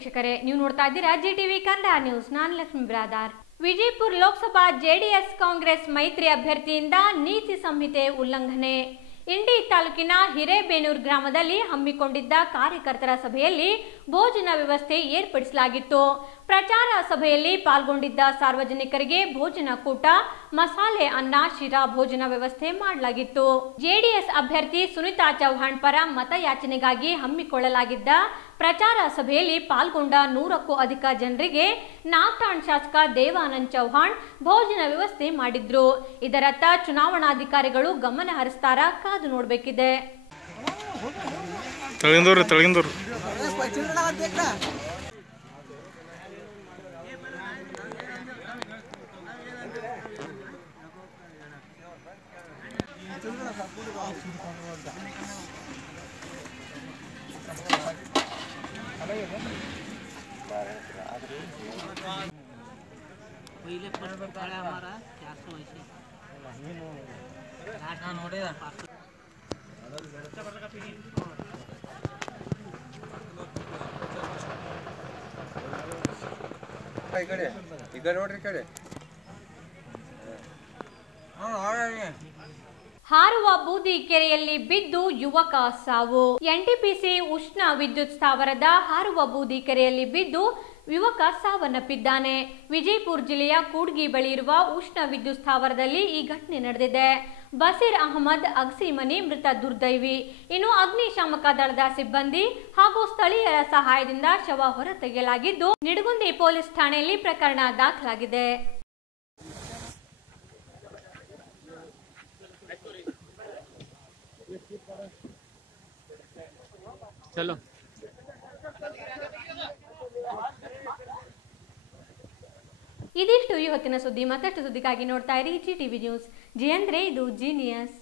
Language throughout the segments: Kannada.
ವೀಕ್ಷಕರೇ, ನೀವು ನೋಡ್ತಾ ಇದ್ದೀರಾ ಜಿಟಿವಿ ಕನ್ನಡ ನ್ಯೂಸ್. ನಾನು ಲಕ್ಷ್ಮಿ ಬ್ರಾದಾರ್. ವಿಜಯಪುರ ಲೋಕಸಭಾ ಜೆಡಿಎಸ್ ಕಾಂಗ್ರೆಸ್ ಮೈತ್ರಿ ಅಭ್ಯರ್ಥಿಯಿಂದ ನೀತಿ ಸಂಹಿತೆ ಉಲ್ಲಂಘನೆ. ಇಂಡಿ ತಾಲೂಕಿನ ಹಿರೇಬೇನೂರು ಗ್ರಾಮದಲ್ಲಿ ಹಮ್ಮಿಕೊಂಡಿದ್ದ ಕಾರ್ಯಕರ್ತರ ಸಭೆಯಲ್ಲಿ ಭೋಜನ ವ್ಯವಸ್ಥೆ ಏರ್ಪಡಿಸಲಾಗಿತ್ತು. ಪ್ರಚಾರ ಸಭೆಯಲ್ಲಿ ಪಾಲ್ಗೊಂಡಿದ್ದ ಸಾರ್ವಜನಿಕರಿಗೆ ಭೋಜನ ಕೂಟ, ಮಸಾಲೆ ಅನ್ನ, ಶಿರಾ ಭೋಜನ ವ್ಯವಸ್ಥೆ ಮಾಡಲಾಗಿತ್ತು. ಜೆಡಿಎಸ್ ಅಭ್ಯರ್ಥಿ ಸುನೀತಾ ಚೌಹಾಣ್ ಪರ ಮತಯಾಚನೆಗಾಗಿ ಹಮ್ಮಿಕೊಳ್ಳಲಾಗಿದ್ದ ಪ್ರಚಾರ ಸಭೆಯಲ್ಲಿ ಪಾಲ್ಗೊಂಡ 100ಕ್ಕೂ ಅಧಿಕ ಜನರಿಗೆ ನಾಗಠಾಣ್ ಶಾಸಕ ದೇವಾನಂದ್ ಚೌಹಾಣ್ ಭೋಜನ ವ್ಯವಸ್ಥೆ ಮಾಡಿದ್ರು. ಇದರತ್ತ ಚುನಾವಣಾಧಿಕಾರಿಗಳು ಗಮನ ಹರಿಸ್ತಾರ, ಕಾದು ನೋಡಬೇಕಿದೆ. पहले हमारा 400 ऐसे ಹಾರುವ ಬೂದಿ ಕೆರೆಯಲ್ಲಿ ಬಿದ್ದು ಯುವಕ ಸಾವು. ಎನ್ಟಿಪಿಸಿ ಉಷ್ಣ ವಿದ್ಯುತ್ ಸ್ಥಾವರದ ಹಾರುವ ಬೂದಿ ಕೆರೆಯಲ್ಲಿ ಬಿದ್ದು ಯುವಕ ಸಾವನ್ನಪ್ಪಿದ್ದಾನೆ. ವಿಜಯಪುರ ಜಿಲ್ಲೆಯ ಕೂಡ್ಗಿ ಬಳಿ ಇರುವ ಉಷ್ಣ ವಿದ್ಯುತ್ ಸ್ಥಾವರದಲ್ಲಿ ಈ ಘಟನೆ ನಡೆದಿದೆ. ಬಸೀರ್ ಅಹಮದ್ ಅಗಸಿಮನಿ ಮೃತ ದುರ್ದೈವಿ. ಇನ್ನು ಅಗ್ನಿಶಾಮಕ ದಳದ ಸಿಬ್ಬಂದಿ ಹಾಗೂ ಸ್ಥಳೀಯರ ಸಹಾಯದಿಂದ ಶವ ಹೊರತೆಗೆಯಲಾಗಿದ್ದು, ನಿಡಗುಂದಿ ಪೊಲೀಸ್ ಠಾಣೆಯಲ್ಲಿ ಪ್ರಕರಣ ದಾಖಲಾಗಿದೆ. चलो ಇದಿಷ್ಟು ಈ ಹೊತ್ತಿನ ಸುದ್ದಿ. ಮತ್ತಷ್ಟು ಸುದ್ದಿಗಾಗಿ ನೋಡ್ತಾ ಇರಿ ಜಿಟಿವಿ ನ್ಯೂಸ್. ಜಿ ಅಂದ್ರೆ ಇದು ಜೀನಿಯಸ್.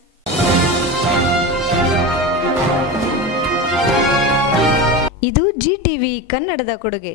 ಇದು ಜಿಟಿವಿ ಕನ್ನಡದ ಕೊಡುಗೆ.